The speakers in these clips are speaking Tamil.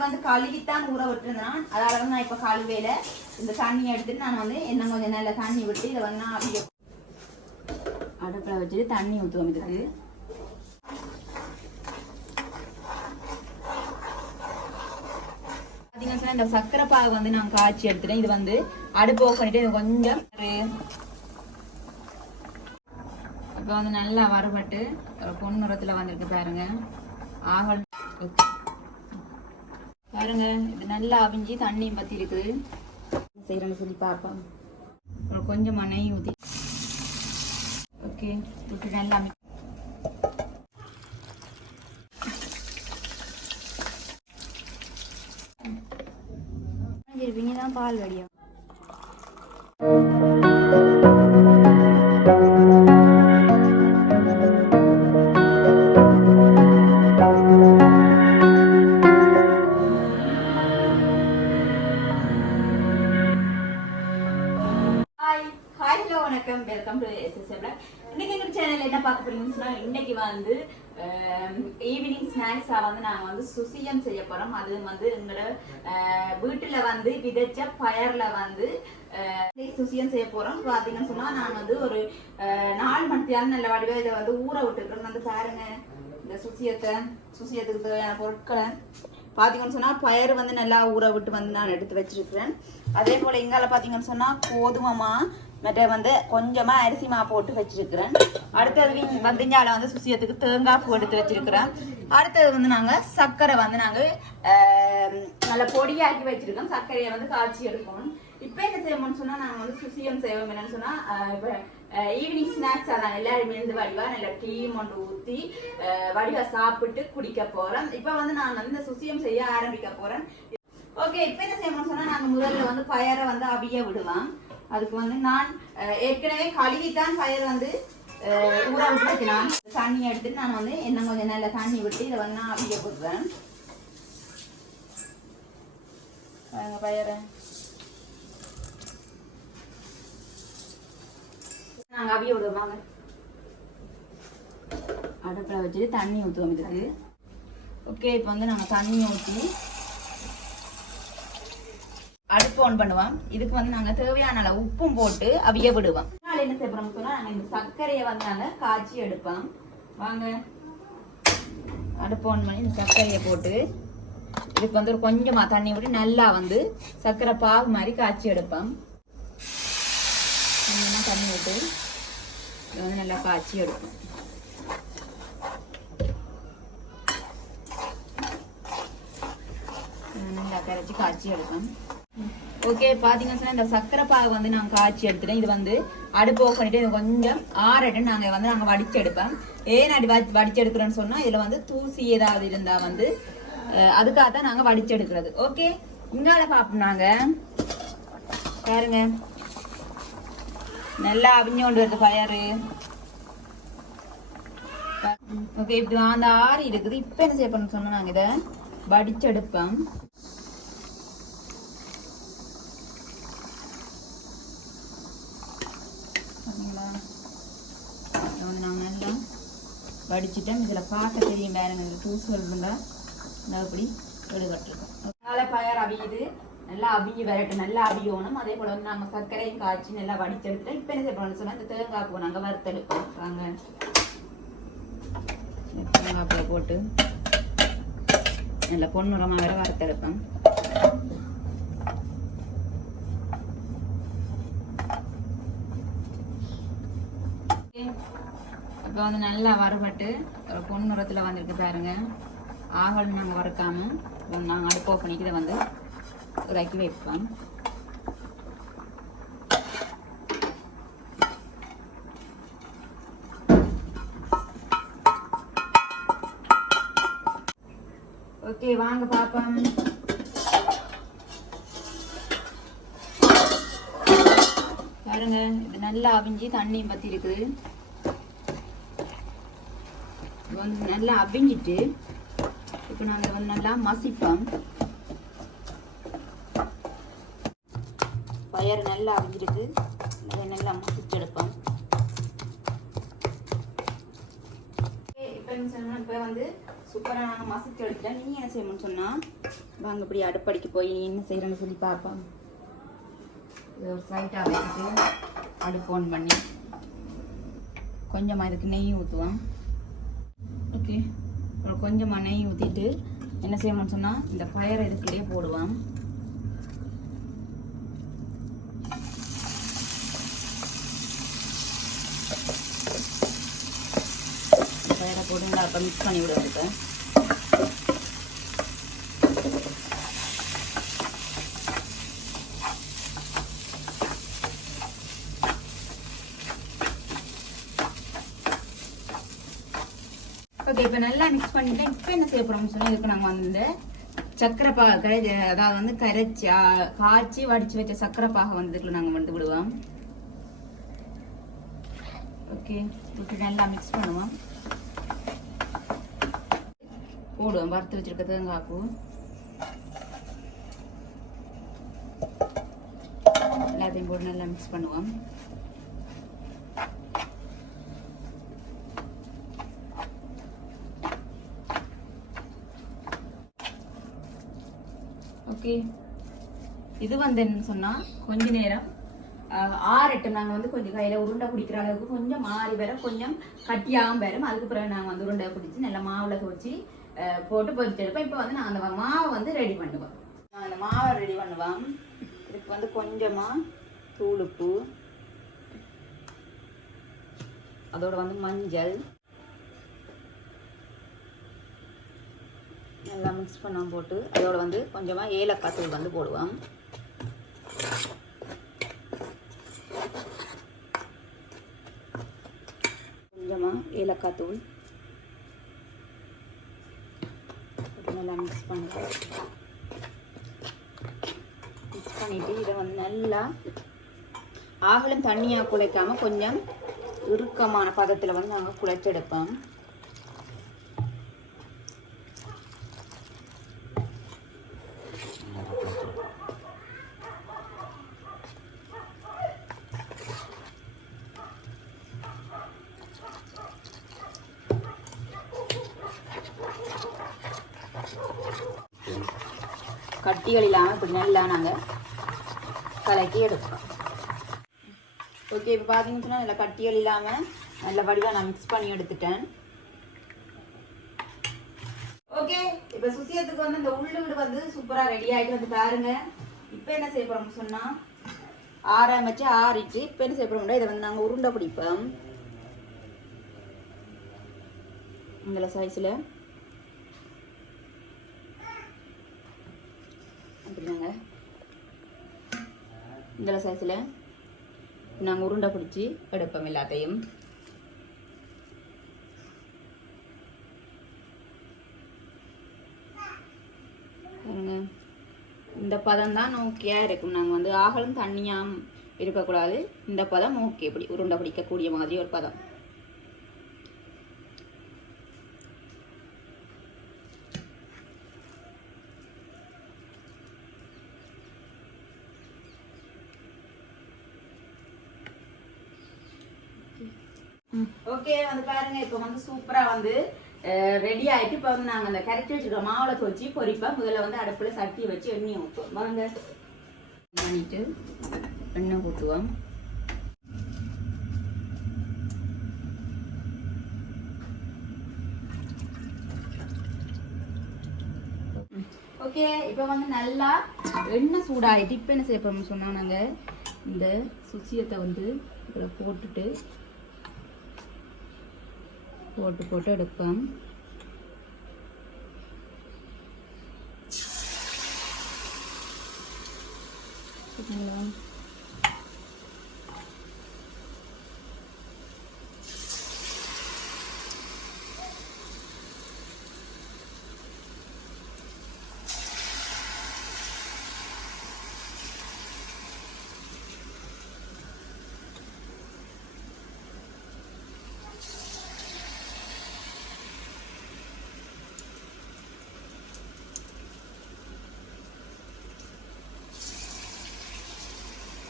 பயர் வந்து கழுவித்தான் ஊற விட்டுருந்தேன். அதால வந்து நான் இப்போ கழுவையில் இந்த தண்ணி எடுத்துட்டு நான் வந்து என்ன கொஞ்சம் நல்ல தண்ணி விட்டு இதை வந்து நான் அப்படியே அடுப்பில் வச்சுட்டு தண்ணி ஊற்றுவோம். இதுக்கு பார்த்தீங்கன்னா இந்த சர்க்கரை பாகு வந்து நான் காய்ச்சி எடுத்துட்டேன். இது வந்து அடுப்பு ஆஃப் பண்ணிட்டு இது கொஞ்சம் இப்போ வந்து நல்லா வறுபட்டு ஒரு பொன்னிறத்தில் வந்திருக்கு பாருங்க. ஆகல் பாருங்க, இது நல்லா அவிஞ்சி தண்ணியும் பற்றி இருக்குது. செய்கிறேன்னு சொல்லி பார்ப்போம். கொஞ்சம் நெய் ஊற்றி ஓகே விட்டு நல்லா இருப்பீங்க தான் பால் வடியா. வணக்கம், வெல்கம் டு Ssavlog. இன்னைக்கு எங்க சேனல்ல என்ன பார்க்க போறீங்கன்னு சொன்னா, இன்னைக்கு வந்து ஈவினிங் ஸ்நாக்ஸா வந்து நாங்க வந்து சுசியம் செய்ய போறோம். அது வந்து எங்களோட வீட்டுல வந்து விதைச்ச பயர்ல வந்து சுசியம் செய்ய போறோம். பாத்தீங்கன்னு சொன்னா நான் வந்து ஒரு 4 மணி நேரம் நல்ல வடிவா இதை வந்து ஊற விட்டுருக்கோம். வந்து பாருங்க, இந்த சுசியத்துக்கு தேவையான பொருட்களை பாத்தீங்கன்னு சொன்னா பயறு வந்து நல்லா ஊற விட்டு வந்து நான் எடுத்து வச்சிருக்கிறேன். அதே போல இங்கால பாத்தீங்கன்னு சொன்னா கோதுமை மற்ற வந்து கொஞ்சமா அரிசி மா போட்டு வச்சிருக்கிறேன். அடுத்தது வந்து இங்கால வந்து சுசியத்துக்கு தேங்காய் பூ எடுத்து வச்சிருக்கிறேன். அடுத்தது வந்து நாங்க சர்க்கரை வந்து நாங்க நல்ல பொடியாக்கி வச்சிருக்கோம். சர்க்கரையை வந்து காய்ச்சி எடுக்கணும். இப்ப என்ன செய்யணும்னு சொன்னா நாங்க வந்து சுசியம் செய்வோம். என்னன்னு சொன்னா இப்ப ஈவினிங் ஸ்நாக்ஸ் அதான் எல்லாருமே இருந்து வடிவா நல்ல டீ ஒன்று ஊற்றி வடிவா சாப்பிட்டு குடிக்க போறோம். இப்ப வந்து நான் வந்து இந்த சுசியம் செய்ய ஆரம்பிக்க போறேன். ஓகே, இப்ப என்ன செய்யணும்னு சொன்னா நாங்க முதல்ல வந்து பயரை வந்து அவிய விடுவோம். அதுக்கு வந்து நான் ஏற்கனவே கழுவித்தான் பயர் வந்து ஊற விட்டுருக்கலாம். தண்ணி எடுத்துட்டு நான் வந்து என்ன கொஞ்சம் நல்ல தண்ணி விட்டு இதை வந்து நான் அவிய விடுறேன். பயரை நாங்கள் அவிய விடுவாங்க. அடுப்பில் வச்சுட்டு தண்ணி ஊற்றுவோம் இதுக்கு. ஓகே, இப்போ வந்து நாங்கள் தண்ணி ஊற்றி அடுப்பு ஆன் பண்ணுவோம். இதுக்கு வந்து நாங்கள் தேவையான அளவு உப்பும் போட்டு அவிய விடுவோம். அதனால என்ன செய்யறோம்னு சொன்னா நாங்கள் இந்த சர்க்கரையை வந்து நாங்கள் காய்ச்சி எடுப்போம். வாங்க, அடுப்பு ஆன் பண்ணி இந்த சர்க்கரையை போட்டு இதுக்கு வந்து ஒரு கொஞ்சமா தண்ணி விட்டு நல்லா வந்து சர்க்கரை பாகு மாதிரி காய்ச்சி எடுப்போம். தண்ணி விட்டு இதை வந்து நல்லா காய்ச்சி எடுப்போம். நல்லா கரைச்சி காய்ச்சி எடுப்போம். ஓகே, பார்த்தீங்கன்னா இந்த சர்க்கரை பாகு வந்து நாங்கள் காய்ச்சி எடுத்துட்டேன். இது வந்து அடுப்பு ஆஃப் பண்ணிட்டு இது கொஞ்சம் ஆறட்டு நாங்கள் வடிச்சு எடுப்போம். ஏன் அடி வடிச்சு எடுக்கிறோன்னு சொன்னால் இதில் வந்து தூசி ஏதாவது இருந்தால் வந்து அதுக்காக தான் நாங்கள் வடிச்சு எடுக்கிறது. ஓகே, இங்கால பார்ப்போம். நாங்கள் பாருங்க நல்லா அவிஞ்சோண்டு வருது பயறு. ஓகே, இப்படி அந்த ஆறி இருக்குது. இப்போ என்ன செய்ய பண்ண சொன்னா நாங்கள் இதை வடிச்செடுப்போம். நாங்கள் நல்லா வடிச்சிட்டோம். இதில் பார்க்க தெரியும் பாருங்க, இதில் தூசுகள் இருந்தால் நான் அப்படி எடுக்கட்டிருக்கோம். அதனால பயர் அவியுது, நல்லா அவிஞ்சு வரட்டும், நல்லா அவியணும். அதே போல வந்து நாங்கள் சர்க்கரையும் காய்ச்சி நல்லா வடிச்செடுத்துட்டோம். இப்போ என்ன செய்யணும்னு சொன்னால் இந்த தேங்காய் பூ நாங்கள் வறுத்தெடுப்போம். வாங்க, தேங்காய் பூவை போட்டு நல்லா பொன்னிறமாக வேற வறுத்தெடுப்போம். இப்போ வந்து நல்லா வறுபட்டு ஒரு பொன்னிறத்தில் வந்திருக்கு பாருங்க. ஆகல் நாங்கள் வறுக்காம நாங்கள் அடுப்பு ஆஃப் பண்ணிட்டு இதை வந்து இறக்கி வைப்போம். ஓகே, வாங்க பாப்போம். பாருங்க, இது நல்லா அவிஞ்சி தண்ணியும் பத்தி இருக்குது. வந்து நல்லா அவிஞ்சிட்டு இப்போ நாங்கள் வந்து நல்லா மசிப்போம். பயறு நல்லா அவிஞ்சிருக்கு, அதை நல்லா மசிச்செடுப்போம். இப்போ வந்து சூப்பராக நாங்கள் மசிச்சு எடுத்துட்டேன். நீங்கள் என்ன செய்யணும்னு சொன்னால் வாங்க இப்படி அடுப்படிக்கு போய் என்ன செய்கிறேன்னு சொல்லி பார்ப்போம். இது ஒரு சைட்டாக வச்சுட்டு அடுப்பு ஆன் பண்ணி கொஞ்சமாக இதுக்கு நெய் ஊற்றுவோம். ஓகே, கொஞ்சமாக நெய் ஊற்றிட்டு என்ன செய்யணும்னு சொன்னால் இந்த பயரை இதுக்குள்ளேயே போடுவோம். பயரை போட்டு நல்லா இப்போ மிக்ஸ் பண்ணி விடுவோம். இப்போ ஓகே, இப்போ நல்லா மிக்ஸ் பண்ணிட்டேன். இப்போ என்ன செய்ய போகிறோம்னு சொன்னால் இதுக்கு நாங்கள் வந்து சர்க்கரை பாகு அதாவது வந்து கரைச்சி காய்ச்சி வடித்து வச்ச சர்க்கரை பாகை வந்து இதுக்குள்ள நாங்கள் வந்து விடுவோம். ஓகே, இப்போ நல்லா மிக்ஸ் பண்ணுவோம். போடுவோம் வறுத்து வச்சிருக்க தேங்காய்ப்பூ எல்லாத்தையும் போட்டு நல்லா மிக்ஸ் பண்ணுவோம். ஓகே, இது வந்து என்னன்னு சொன்னால் கொஞ்ச நேரம் ஆறட்டு நாங்கள் வந்து கொஞ்சம் கையில் உருண்டை பிடிக்கிற அளவுக்கு கொஞ்சம் மாறி வர கொஞ்சம் கட்டியாகவும் வரும். அதுக்கு பிறகு நாங்கள் வந்து உருண்டை பிடிச்சி நல்லா மாவில் துவச்சி போட்டு பொறிச்சு எடுப்போம். இப்போ வந்து நாங்கள் அந்த மாவை வந்து ரெடி பண்ணுவோம். நாங்கள் அந்த மாவை ரெடி பண்ணுவோம். இதுக்கு வந்து கொஞ்சமாக தூளுப்பு, அதோட வந்து மஞ்சள் நல்லா மிக்ஸ் பண்ண போட்டு அதோட வந்து கொஞ்சமாக ஏலக்காய் தூள் வந்து போடுவோம். கொஞ்சமாக ஏலக்காய் தூள் நல்லா மிக்ஸ் பண்ணுவோம். மிக்ஸ் பண்ணிவிட்டு இதை வந்து நல்லா ஆகலும் தண்ணியாக குழைக்காமல் கொஞ்சம் இறுக்கமான பதத்தில் வந்து நாங்கள் குழைச்செடுப்போம். கட்டிகள் இல்லாமல் இப்படி நல்லா நாங்கள் கலக்கி எடுப்போம். ஓகே, இப்போ பார்த்தீங்கன்னு சொன்னால் நல்லா கட்டிகள் இல்லாமல் நல்ல வடிவாக நான் மிக்ஸ் பண்ணி எடுத்துட்டேன். ஓகே, இப்போ சுசியத்துக்கு வந்து இந்த உள்ளுவிடு வந்து சூப்பராக ரெடி ஆகிட்டு வந்து பாருங்க. இப்போ என்ன செய்ய போகிறோம்னு சொன்னால் ஆரம்பிச்சு ஆறிட்டு இப்போ என்ன செய்ய போகிறோம்னா இதை வந்து நாங்கள் உருண்டை பிடிப்போம். இந்த சைஸில் அப்படிங்க இந்த சைஸில் நாங்கள் உருண்டை பிடிச்சி எடுப்போம் எல்லாத்தையும். இந்த பதம் தான் ஓகேயா இருக்கும். நாங்கள் வந்து ஆகலும் தண்ணியாம் இருக்கக்கூடாது. இந்த பதம் ஓகே, இப்படி உருண்டை பிடிக்கக்கூடிய மாதிரி ஒரு பதம். ஓகே, வந்து பாருங்க இப்போ வந்து சூப்பரா வந்து ரெடி ஆயிட்டு இப்போ வந்து நாங்கள் அந்த கரைச்சி வச்சிருக்க மாவுளை வச்சு பொரிப்போம். முதல்ல வந்து அடுப்பில் சட்டி வச்சு எண்ணெய் ஊற்றுவோம். வாங்க பண்ணிட்டு எண்ணெய் ஊற்றுவோம். ஓகே, இப்போ வந்து நல்லா எண்ணெய் சூடாகிட்டு இப்போ என்ன செய்ய போகிறோம்னு சொன்னால் நாங்கள் இந்த சுசியத்தை வந்து இதில் போட்டு எடுப்போம்.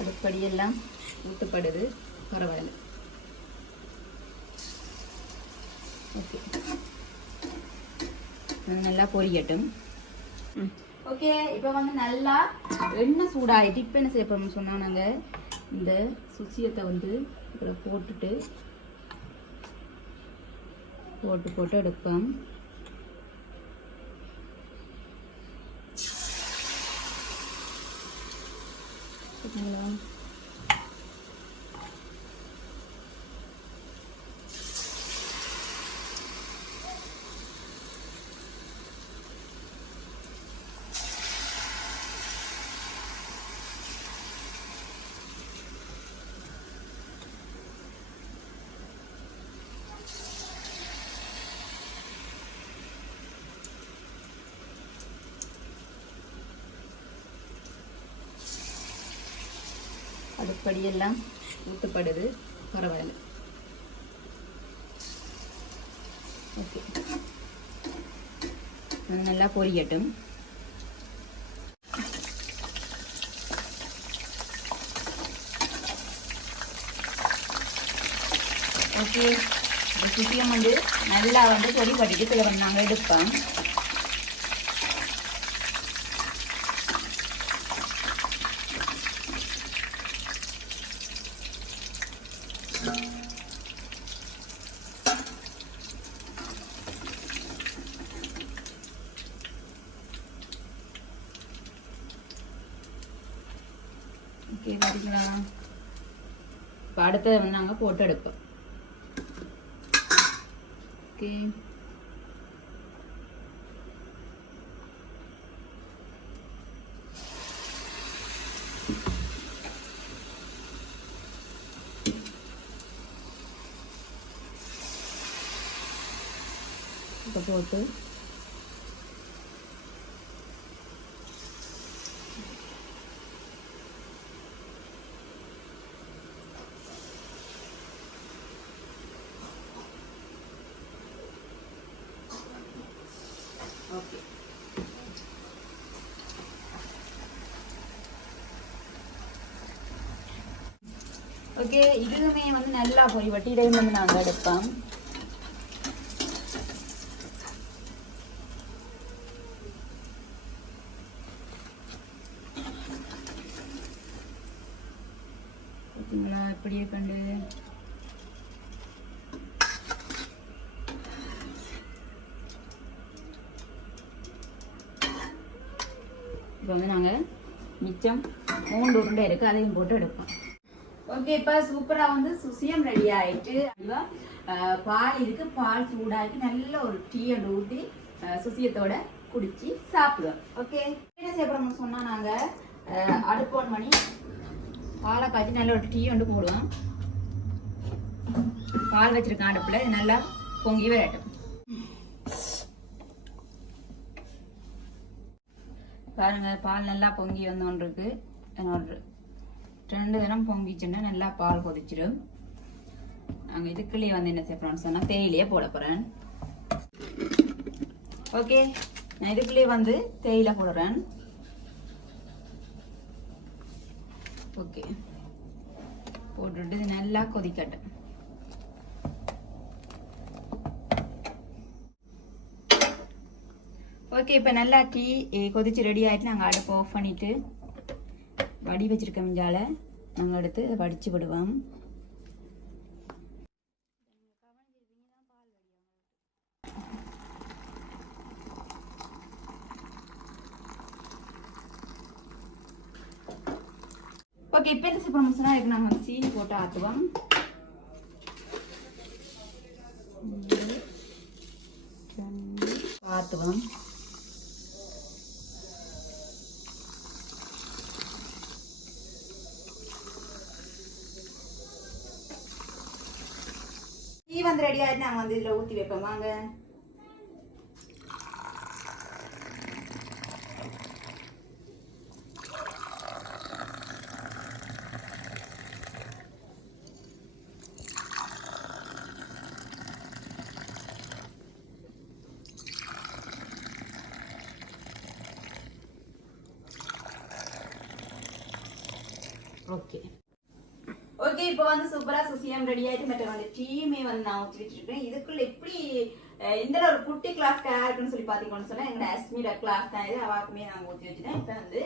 அடுப்படியெல்லாம் ஊற்றப்படுது, பரவாயில்ல. ஓகே, நல்லா பொரியட்டும். ஓகே இப்போ வந்து நல்லா எண்ணெய் சூடாயிட்டு இப்போ என்ன செய்ய போறோம்னு சொன்னா நாங்க இந்த சுசியத்தை வந்து இதில் போட்டு எடுப்போம். அடுப்படியெல்லாம் ஊற்றப்படுது, பரவாயில்ல. ஓகே, நல்லா பொரியட்டும். ஓகே, சுசியம் வந்து நல்லா வந்து பொடி கட்டிட்டு சில வந்து நாங்கள் எடுப்போம். ஓகே, பார்த்தீங்களா? இப்போ அடுத்ததை வந்து நாங்கள் போட்டு எடுப்போம். ஓகே, இப்போ போட்டு ஓகே. ஓகே, இதுவுமே வந்து நல்லா போய் வட்டியிடையும் வந்து நாங்கள் எடுப்போம். பார்த்தீங்களா இப்படியே கண்டு இப்போ வந்து நாங்கள் மிச்சம் 3 உருண்டை இருக்குது, அதையும் போட்டு எடுப்போம். ஓகே, இப்போ சூப்பராக வந்து சுசியம் ரெடி ஆகிட்டு பால் இருக்குது, பால் சூடாக்கி நல்ல ஒரு டீ அண்டு ஊற்றி சுசியத்தோட குடிச்சு சாப்பிடுவோம். ஓகே, என்ன செய்யப்படுறோம்னு சொன்னால் நாங்கள் அடுப்பு ஆன் பண்ணி பாலை காய்ச்சி நல்ல ஒரு டீ அண்டு போடுவோம். பால் வச்சிருக்கேன் அடுப்பில், இது நல்லா பொங்கி வரட்டும். பாருங்க, பால் நல்லா பொங்கி வந்தோன்றிருக்கு. என்னோட 2 தினம் பொங்கிச்சுன்னா நல்லா பால் கொதிச்சிடும். நாங்கள் இதுக்குள்ளேயே வந்து என்ன செய்யறோம்னு சொன்னால் தேயிலையே போட போகிறேன். ஓகே, நான் இதுக்குள்ளேயே வந்து தேயிலை போடுறேன். ஓகே, போட்டுட்டு இது நல்லா கொதிக்கட்டும். ஓகே, இப்போ நல்லா டீ கொதிச்சு ரெடி ஆகிட்டு நாங்கள் அடுப்பு ஆஃப் பண்ணிவிட்டு வடி வச்சிருக்க மிஞ்சால நாங்கள் எடுத்து வடித்து விடுவோம். ஓகே, இப்போ என்ன செய்யணும் சொன்னால் இதுக்கு நாங்கள் சீனி போட்டு ஆற்றுவோம். ஆற்றுவோம். டீ வந்து ரெடி ஆகிட்டு நாங்கள் வந்து இதில் ஊற்றி வைப்போம். வாங்க. ஓகே ஓகே, இப்போ வந்து சூப்பரா சுசியம் ரெடி ஆயிட்டு மற்ற வந்து டீமே வந்து நான் ஊற்றி வச்சிருக்கேன். இதுக்குள்ள எப்படி இந்த ஒரு குட்டி கிளாஸ் யாருக்குன்னு சொல்லி பாத்தீங்கன்னு சொன்னா எங்க அஸ்மியோட கிளாஸ் தான் இது. அவாக்குமே நாங்க ஊற்றி வச்சுட்டேன். இப்போ வந்து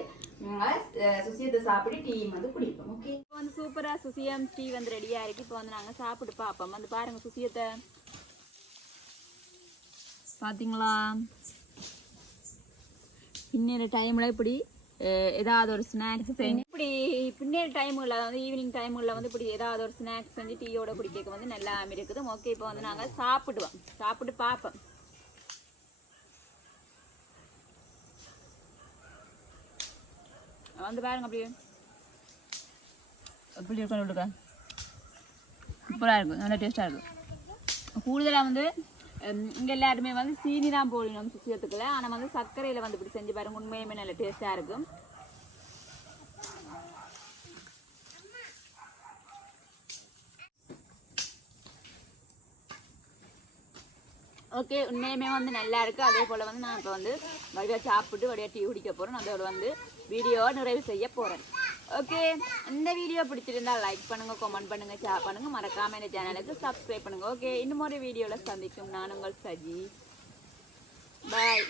சுசியத்தை சாப்பிட்டு டீ வந்து குடிப்போம். ஓகே, இப்போ வந்து சூப்பரா சுசியம் டீ வந்து ரெடியா இருக்கு. இப்போ வந்து நாங்க சாப்பிட்டு பார்ப்போம். வந்து பாருங்க சுசியத்தை பாத்தீங்களா? பின்னேற டைம்ல இப்படி ஏதாவது ஒரு ஸ்நாக்ஸ் செஞ்சு இப்படி பின்னேற டைமுல வந்து ஈவினிங் டைமுல வந்து இப்படி ஏதாவது ஒரு ஸ்நாக்ஸ் செஞ்சு டீயோட குடிக்க வந்து நல்லா இருக்குது. ஓகே, இப்போ வந்து நாங்க சாப்பிடுவோம். சாப்பிட்டு பார்ப்போம். வந்து பாருங்க அப்படியே எப்படி இருக்கா? சூப்பராக இருக்கும், நல்லா டேஸ்டாக இருக்கும். கூடுதலாக வந்து இங்கே எல்லாருமே வந்து சீனி தான் போடணும் சுசியத்துக்குள்ள. ஆனால் வந்து சர்க்கரையில் வந்து இப்படி செஞ்சு பாருங்க, உண்மையுமே நல்ல டேஸ்டாக இருக்கும். ஓகே, உண்மையுமே வந்து நல்லா இருக்கு. அதே போல் வந்து நான் இப்போ வந்து வடிவாக சாப்பிட்டு வடிவாக டீ குடிக்க போகிறேன். அதோட வந்து வீடியோ நிறைவு செய்ய போகிறேன். ஓகே, இந்த வீடியோ பிடிச்சிருந்தா லைக் பண்ணுங்க, கமெண்ட் பண்ணுங்க, ஷேர் பண்ணுங்க, மறக்காம இந்த சேனலுக்கு சப்ஸ்கிரைப் பண்ணுங்க. ஓகே, இன்னும் ஒரு வீடியோவில் சந்திக்கும். நான் உங்கள் சஜி. பாய்.